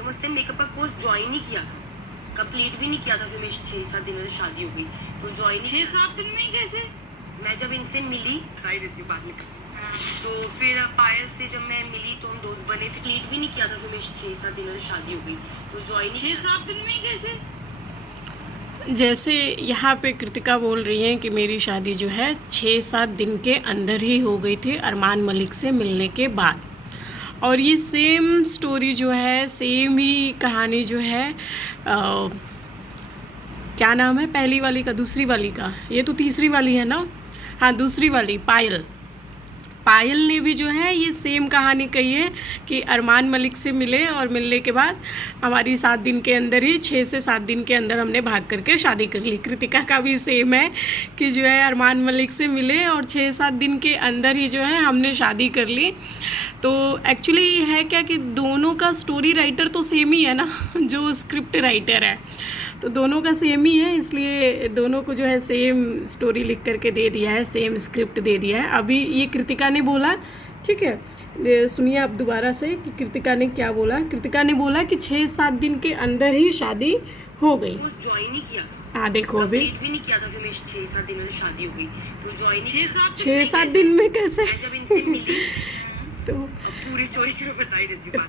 तो मैं उस टाइम मेकअप का कोर्स ज्वाइन ही किया था, कंप्लीट भी नहीं किया था। फिर मेरी 6-7 दिन में शादी हो गई तो ज्वाइन 6-7 दिन में ही कैसे? मैं जब इनसे मिली, राय देती हूँ बाद में, तो फिर पायल से जब मैं मिली तो हम दोस्त बने, फिर कंप्लीट भी नहीं किया था। फिर मेरी 6-7 दिन में शादी हो गई तो ज्वाइन 6-7 दिन में ही कैसे? जैसे यहाँ पे कृतिका बोल रही हैं कि मेरी शादी जो है 6-7 दिन के अंदर ही हो गई थी अरमान मलिक से मिलने के बाद। और ये सेम स्टोरी जो है, सेम ही कहानी जो है क्या नाम है पहली वाली का, दूसरी वाली का, ये तो तीसरी वाली है ना, हाँ दूसरी वाली पायल ने भी जो है ये सेम कहानी कही है कि अरमान मलिक से मिले और मिलने के बाद हमारी 7 दिन के अंदर ही 6 से 7 दिन के अंदर हमने भाग करके शादी कर ली। कृतिका का भी सेम है कि जो है अरमान मलिक से मिले और 6-7 दिन के अंदर ही जो है हमने शादी कर ली। तो एक्चुअली है क्या कि दोनों का स्टोरी राइटर तो सेम ही है ना, जो स्क्रिप्ट राइटर है तो दोनों का सेम ही है, इसलिए दोनों को जो है सेम स्टोरी लिख करके दे दिया है, सेम स्क्रिप्ट दे दिया है। अभी ये कृतिका ने बोला, ठीक है सुनिए आप दोबारा से कि कृतिका ने क्या बोला। कृतिका ने बोला कि 6-7 दिन के अंदर ही शादी हो गई। ज्वाइन ही किया था, हाँ देखो अभी कंप्लीट भी नहीं किया था। फिर मेरी 6-7 दिन में शादी हो गई तो ज्वाइन 6-7 दिन में कैसे? मैं जब इनसे मिली तो अब पूरी स्टोरी चलो बता ही देती हूँ।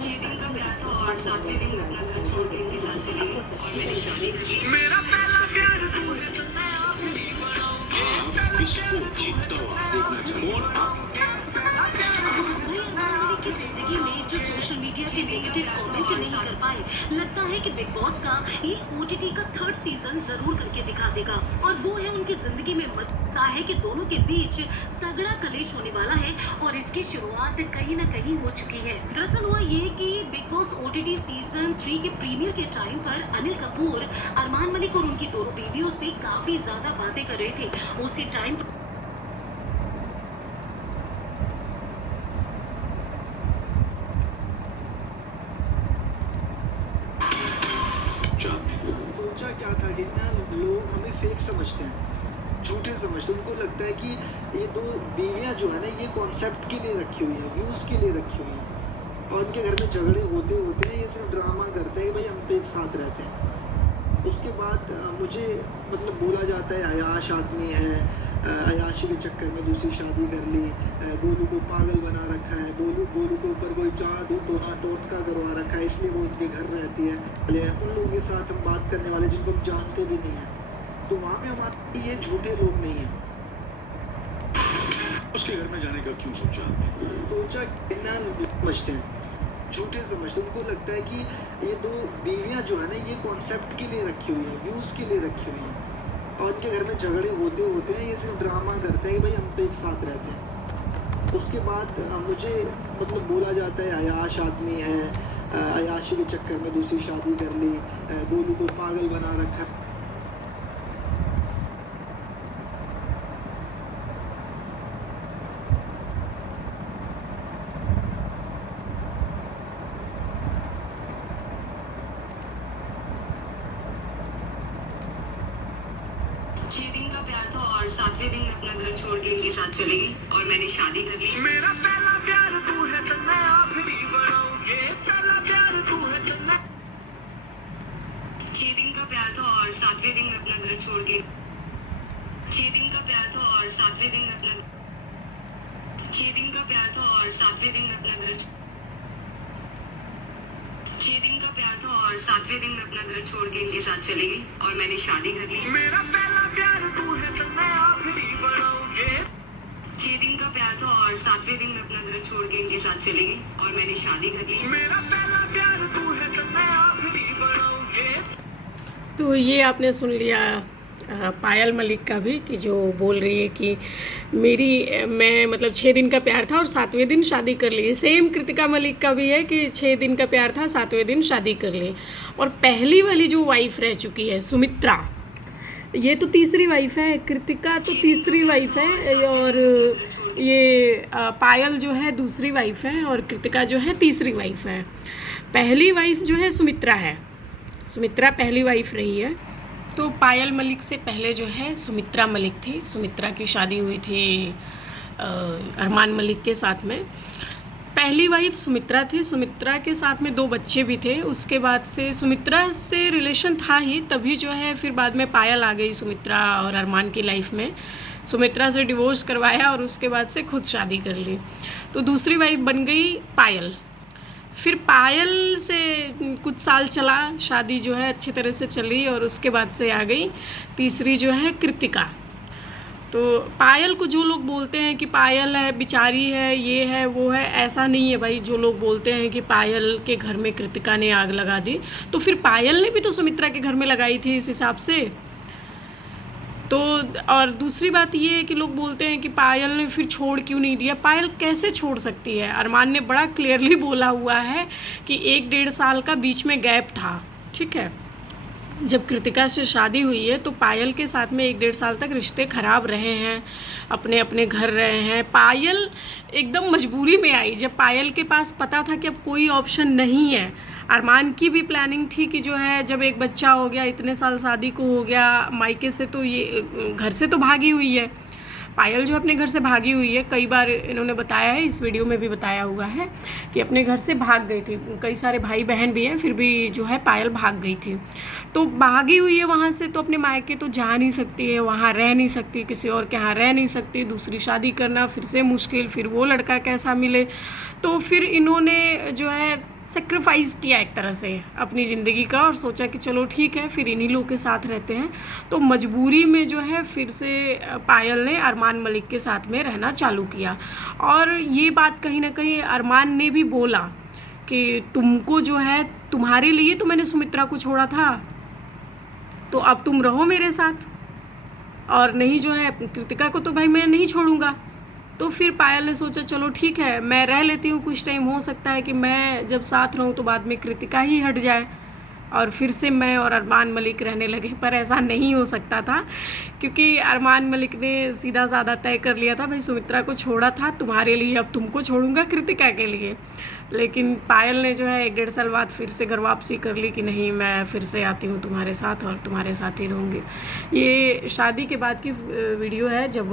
जिंदगी में जो सोशल मीडिया के नेगेटिव कमेंट नहीं कर पाए, लगता है कि बिग बॉस का ये OTT का 3rd सीजन जरूर करके दिखा देगा। और वो है उनकी जिंदगी में लगता है कि दोनों के बीच तगड़ा कलेश होने वाला है और इसकी शुरुआत कहीं ना कहीं हो चुकी है। दरअसल हुआ ये कि बिग बॉस OTT सीजन 3 के प्रीमियर के टाइम पर अनिल कपूर अरमान मलिक और उनकी दोनों बीवियों से काफी ज्यादा बातें कर रहे थे। उसी टाइम सोचा क्या था कि ना लोग हमें फेक समझते हैं, झूठे समझते हैं। उनको लगता है कि ये 2 बीवियां जो है ना ये कॉन्सेप्ट के लिए रखी हुई हैं, व्यूज़ के लिए रखी हुई हैं और इनके घर में झगड़े होते हैं, ये सिर्फ ड्रामा करते हैं कि भाई हम तो एक साथ रहते हैं। उसके बाद मुझे मतलब बोला जाता है अयाश आदमी है, अयाशी के चक्कर में दूसरी शादी कर ली, गोलू को पागल बना रखा है, गोलू के ऊपर कोई जादू टोना टोटका करवा रखा है इसलिए वो उनके घर रहती है। उन लोगों के साथ हम बात करने वाले जिनको हम जानते भी नहीं हैं, तो वहाँ पे हमारे ये झूठे लोग नहीं हैं। उसके घर में जाने का क्यों सोचा आपने? सोचा ना समझते हैं, झूठे समझते हैं। उनको लगता है कि ये 2 बीवियां जो है ना ये कॉन्सेप्ट के लिए रखी हुई हैं, व्यूज़ के लिए रखी हुई हैं और इनके घर में झगड़े होते हैं, ये सिर्फ ड्रामा करते हैं कि भाई हम तो एक साथ रहते हैं। उसके बाद मुझे मतलब बोला जाता है अयाश आदमी है, अयाशी के चक्कर में दूसरी शादी कर ली, गोलू को पागल बना रखा है। और 7वें दिन अपना घर छोड़ के इनके साथ चली गई और मैंने शादी कर ली। मेरा पहला प्यार तू है तो मैं आखिरी बनाऊंगे, पहला प्यार तू है तो मैं 6 दिन का प्यार था और 7वें दिन अपना घर छोड़ के 6 दिन का प्यार था और 7वें दिन अपना 6 दिन का प्यार था और 7वें दिन अपना घर 6 दिन का प्यार था और 7वें दिन अपना घर छोड़ के इनके साथ चली गई और मैंने शादी कर ली। मेरा पहला प्यार तू है तो मैं आखिरी बनाऊंगे। 6 दिन का प्यार था और 7वें दिन अपना घर छोड़ के इनके साथ चली गई और मैंने शादी कर ली। मेरा पहला प्यार तू है तो मैं आखिरी बनाऊंगे। तो ये आपने सुन लिया पायल मलिक का भी कि जो बोल रही है कि मैं मतलब 6 दिन का प्यार था और 7वें दिन शादी कर ली। सेम कृतिका मलिक का भी है कि 6 दिन का प्यार था, 7वें दिन शादी कर ली। और पहली वाली जो वाइफ रह चुकी है सुमित्रा, ये तो तीसरी वाइफ है, कृतिका तो तीसरी वाइफ है, और ये पायल जो है दूसरी वाइफ है, और कृतिका जो है तीसरी वाइफ है। पहली वाइफ जो है सुमित्रा है, सुमित्रा पहली वाइफ रही है। तो पायल मलिक से पहले जो है सुमित्रा मलिक थी। सुमित्रा की शादी हुई थी अरमान मलिक के साथ में। पहली वाइफ सुमित्रा थी, सुमित्रा के साथ में 2 बच्चे भी थे। उसके बाद से सुमित्रा से रिलेशन था ही, तभी जो है फिर बाद में पायल आ गई सुमित्रा और अरमान की लाइफ में। सुमित्रा से डिवोर्स करवाया और उसके बाद से खुद शादी कर ली। तो दूसरी वाइफ बन गई पायल। फिर पायल से कुछ साल चला, शादी जो है अच्छी तरह से चली, और उसके बाद से आ गई तीसरी जो है कृतिका। तो पायल को जो लोग बोलते हैं कि पायल है, बिचारी है, ये है वो है, ऐसा नहीं है भाई। जो लोग बोलते हैं कि पायल के घर में कृतिका ने आग लगा दी, तो फिर पायल ने भी तो सुमित्रा के घर में लगाई थी इस हिसाब से। तो और दूसरी बात ये है कि लोग बोलते हैं कि पायल ने फिर छोड़ क्यों नहीं दिया। पायल कैसे छोड़ सकती है? अरमान ने बड़ा क्लियरली बोला हुआ है कि 1-1.5 साल का बीच में गैप था, ठीक है। जब कृतिका से शादी हुई है तो पायल के साथ में 1-1.5 साल तक रिश्ते ख़राब रहे हैं, अपने अपने घर रहे हैं। पायल एकदम मजबूरी में आई, जब पायल के पास पता था कि अब कोई ऑप्शन नहीं है। अरमान की भी प्लानिंग थी कि जो है जब एक बच्चा हो गया, इतने साल शादी को हो गया, मायके से तो ये घर से तो भागी हुई है पायल, जो अपने घर से भागी हुई है। कई बार इन्होंने बताया है, इस वीडियो में भी बताया हुआ है कि अपने घर से भाग गई थी। कई सारे भाई बहन भी हैं, फिर भी जो है पायल भाग गई थी। तो भागी हुई है वहाँ से, तो अपने मायके तो जा नहीं सकती है, वहाँ रह नहीं सकती, किसी और के यहाँ रह नहीं सकती। दूसरी शादी करना फिर से मुश्किल, फिर वो लड़का कैसा मिले। तो फिर इन्होंने जो है सेक्रीफाइस किया एक तरह से अपनी ज़िंदगी का, और सोचा कि चलो ठीक है फिर इन्हीं लोग के साथ रहते हैं। तो मजबूरी में जो है फिर से पायल ने अरमान मलिक के साथ में रहना चालू किया। और ये बात कहीं ना कहीं अरमान ने भी बोला कि तुमको जो है, तुम्हारे लिए तो मैंने सुमित्रा को छोड़ा था, तो अब तुम रहो मेरे साथ, और नहीं जो है कृतिका को तो भाई मैं नहीं छोड़ूंगा। तो फिर पायल ने सोचा चलो ठीक है मैं रह लेती हूँ कुछ टाइम, हो सकता है कि मैं जब साथ रहूँ तो बाद में कृतिका ही हट जाए और फिर से मैं और अरमान मलिक रहने लगे। पर ऐसा नहीं हो सकता था, क्योंकि अरमान मलिक ने सीधा साधा तय कर लिया था, भाई सुमित्रा को छोड़ा था तुम्हारे लिए, अब तुमको छोड़ूंगा कृतिका के लिए। लेकिन पायल ने जो है 1-1.5 साल बाद फिर से घर वापसी कर ली कि नहीं मैं फिर से आती हूँ तुम्हारे साथ और तुम्हारे साथ ही रहूँगी। ये शादी के बाद की वीडियो है, जब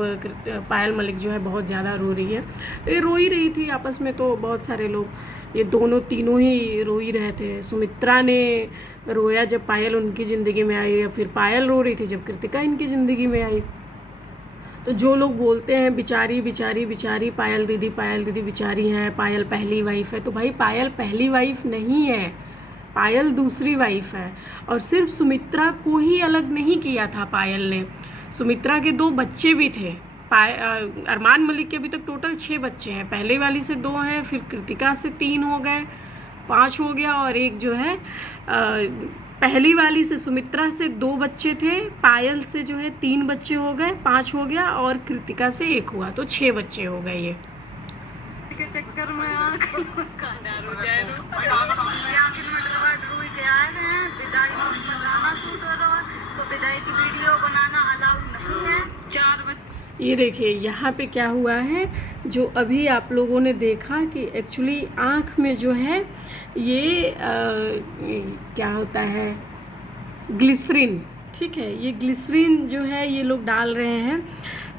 पायल मलिक जो है बहुत ज़्यादा रो रही है। ये रो ही रही थी आपस में, तो बहुत सारे लोग, ये तीनों ही रो ही रहे थे। सुमित्रा ने रोया जब पायल उनकी ज़िंदगी में आई, या फिर पायल रो रही थी जब कृतिका इनकी ज़िंदगी में आई। तो जो लोग बोलते हैं बिचारी बिचारी बिचारी पायल दीदी बिचारी हैं, पायल पहली वाइफ है, तो भाई पायल पहली वाइफ नहीं है, पायल दूसरी वाइफ है। और सिर्फ सुमित्रा को ही अलग नहीं किया था पायल ने, सुमित्रा के 2 बच्चे भी थे। अरमान मलिक के अभी तक टोटल 6 बच्चे हैं, पहले वाली से 2 हैं, फिर कृतिका से 3 हो गए, 5 हो गया, और एक जो है पहली वाली से सुमित्रा से 2 बच्चे थे, पायल से जो है 3 बच्चे हो गए, 5 हो गया, और कृतिका से 1 हुआ, तो 6 बच्चे हो गए। ये के चक्कर में कांडार हो जाए विदाई में गाना शूट हो रहा है, तो विदाई की वीडियो बनाना अलाउड नहीं है। 4 बजे ये देखिए यहाँ पे क्या हुआ है, जो अभी आप लोगों ने देखा कि एक्चुअली आँख में जो है ये क्या होता है, ग्लिसरीन, ठीक है। ये ग्लिसरीन जो है ये लोग डाल रहे हैं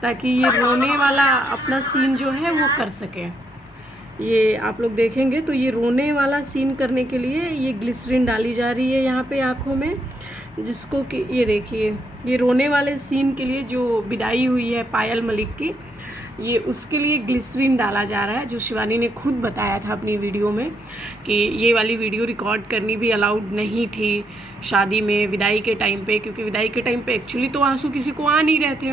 ताकि ये रोने वाला अपना सीन जो है वो कर सके। ये आप लोग देखेंगे तो ये रोने वाला सीन करने के लिए ये ग्लिसरीन डाली जा रही है यहाँ पे आँखों में, जिसको कि ये देखिए ये रोने वाले सीन के लिए जो विदाई हुई है पायल मलिक की, ये उसके लिए ग्लिसरीन डाला जा रहा है, जो शिवानी ने खुद बताया था अपनी वीडियो में कि ये वाली वीडियो रिकॉर्ड करनी भी अलाउड नहीं थी शादी में विदाई के टाइम पे, क्योंकि विदाई के टाइम पे एक्चुअली तो आंसू किसी को आ नहीं रहे थे।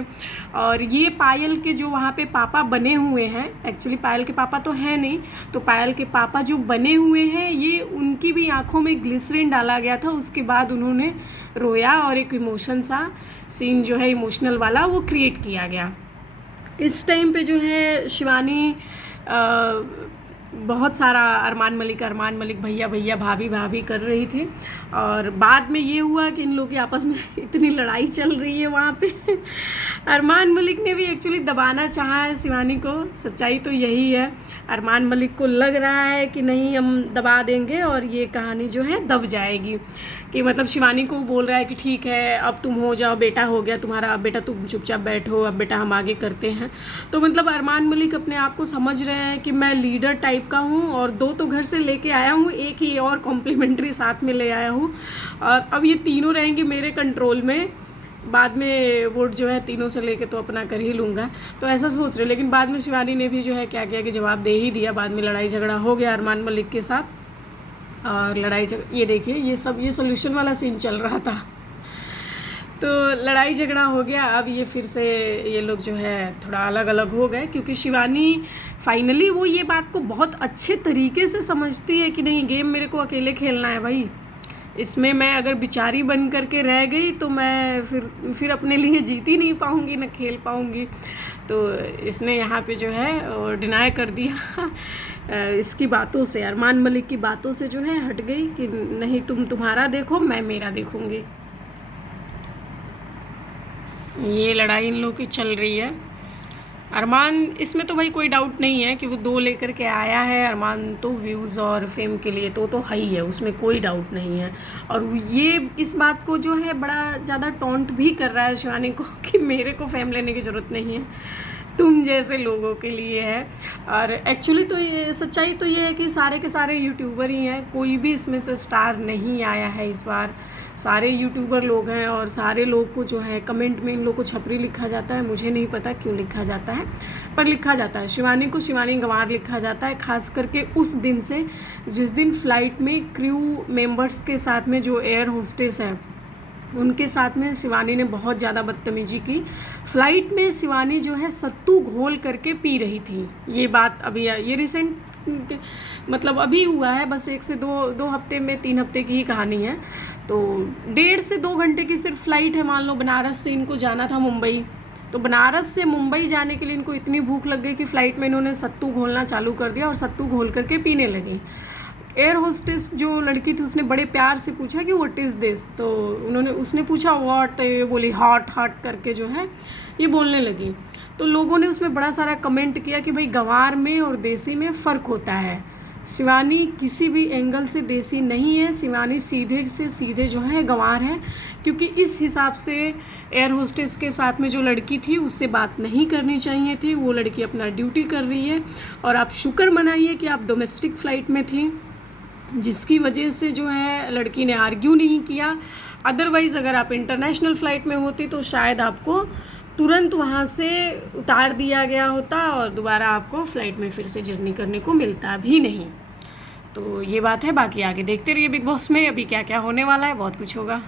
और ये पायल के जो वहाँ पे पापा बने हुए हैं, एक्चुअली पायल के पापा तो हैं नहीं, तो पायल के पापा जो बने हुए हैं ये उनकी भी आँखों में ग्लिसरीन डाला गया था, उसके बाद उन्होंने रोया और एक इमोशन सा सीन जो है इमोशनल वाला वो क्रिएट किया गया। इस टाइम पे जो है शिवानी बहुत सारा अरमान मलिक भैया भैया भाभी भाभी कर रही थी। और बाद में ये हुआ कि इन लोगों की आपस में इतनी लड़ाई चल रही है वहाँ पे। अरमान मलिक ने भी एक्चुअली दबाना चाहा है शिवानी को, सच्चाई तो यही है। अरमान मलिक को लग रहा है कि नहीं हम दबा देंगे और ये कहानी जो है दब जाएगी, कि मतलब शिवानी को बोल रहा है कि ठीक है अब तुम हो जाओ, बेटा हो गया तुम्हारा, अब बेटा तुम चुपचाप बैठो, अब बेटा हम आगे करते हैं। तो मतलब अरमान मलिक अपने आप को समझ रहे हैं कि मैं लीडर टाइप का हूँ, और 2 तो घर से लेके आया हूँ, एक ही और कॉम्प्लीमेंट्री साथ में ले आया हूँ, और अब ये तीनों रहेंगे मेरे कंट्रोल में। बाद में वोट जो है तीनों से लेके तो अपना कर ही लूँगा, तो ऐसा सोच रहे। लेकिन बाद में शिवानी ने भी जो है क्या किया कि जवाब दे ही दिया। बाद में लड़ाई झगड़ा हो गया अरमान मलिक के साथ, और ये देखिए ये सॉल्यूशन वाला सीन चल रहा था। तो लड़ाई झगड़ा हो गया। अब ये फिर से ये लोग जो है थोड़ा अलग अलग हो गए, क्योंकि शिवानी फाइनली वो ये बात को बहुत अच्छे तरीके से समझती है कि नहीं, गेम मेरे को अकेले खेलना है भाई, इसमें मैं अगर बिचारी बन करके रह गई तो मैं फिर अपने लिए जीत ही नहीं पाऊँगी, ना खेल पाऊँगी। तो इसने यहाँ पे जो है डिनाई कर दिया इसकी बातों से, अरमान मलिक की बातों से जो है हट गई कि नहीं तुम तुम्हारा देखो, मैं मेरा देखूँगी। ये लड़ाई इन लोगों की चल रही है। अरमान, इसमें तो भाई कोई डाउट नहीं है कि वो 2 लेकर के आया है। अरमान तो व्यूज़ और फेम के लिए तो है ही है, उसमें कोई डाउट नहीं है। और ये इस बात को जो है बड़ा ज़्यादा टॉन्ट भी कर रहा है शिवानी को कि मेरे को फेम लेने की ज़रूरत नहीं है, तुम जैसे लोगों के लिए है। और एक्चुअली तो ये सच्चाई तो ये है कि सारे के सारे यूट्यूबर ही हैं, कोई भी इसमें से स्टार नहीं आया है इस बार। सारे यूट्यूबर लोग हैं, और सारे लोग को जो है कमेंट में इन लोग को छपरी लिखा जाता है। मुझे नहीं पता क्यों लिखा जाता है, पर लिखा जाता है। शिवानी को शिवानी गंवार लिखा जाता है, खास करके उस दिन से जिस दिन फ़्लाइट में क्रू मेंबर्स के साथ में जो एयर होस्टेस है उनके साथ में शिवानी ने बहुत ज़्यादा बदतमीजी की। फ़्लाइट में शिवानी जो है सत्तू घोल करके पी रही थी। ये बात अभी ये रिसेंट मतलब अभी हुआ है, बस 1 से 2 हफ्ते में 3 हफ्ते की ही कहानी है। तो 1.5 से 2 घंटे की सिर्फ फ़्लाइट है। मान लो बनारस से इनको जाना था मुंबई, तो बनारस से मुंबई जाने के लिए इनको इतनी भूख लग गई कि फ़्लाइट में इन्होंने सत्तू घोलना चालू कर दिया और सत्तू घोल करके पीने लगी। एयर होस्टेस जो लड़की थी उसने बड़े प्यार से पूछा कि व्हाट इज़ दिस, तो उसने पूछा व्हाट, ये बोली हॉट हॉट करके जो है ये बोलने लगी। तो लोगों ने उसमें बड़ा सारा कमेंट किया कि भाई गंवार में और देसी में फ़र्क होता है। शिवानी किसी भी एंगल से देसी नहीं है, शिवानी सीधे से सीधे जो है गंवार है, क्योंकि इस हिसाब से एयर होस्टेस के साथ में जो लड़की थी उससे बात नहीं करनी चाहिए थी। वो लड़की अपना ड्यूटी कर रही है, और आप शुक्र मनाइए कि आप डोमेस्टिक फ़्लाइट में थी, जिसकी वजह से जो है लड़की ने आर्ग्यू नहीं किया। अदरवाइज़ अगर आप इंटरनेशनल फ़्लाइट में होती तो शायद आपको तुरंत वहाँ से उतार दिया गया होता और दोबारा आपको फ़्लाइट में फिर से जर्नी करने को मिलता भी नहीं। तो ये बात है। बाकी आगे देखते रहिए बिग बॉस में अभी क्या क्या होने वाला है, बहुत कुछ होगा।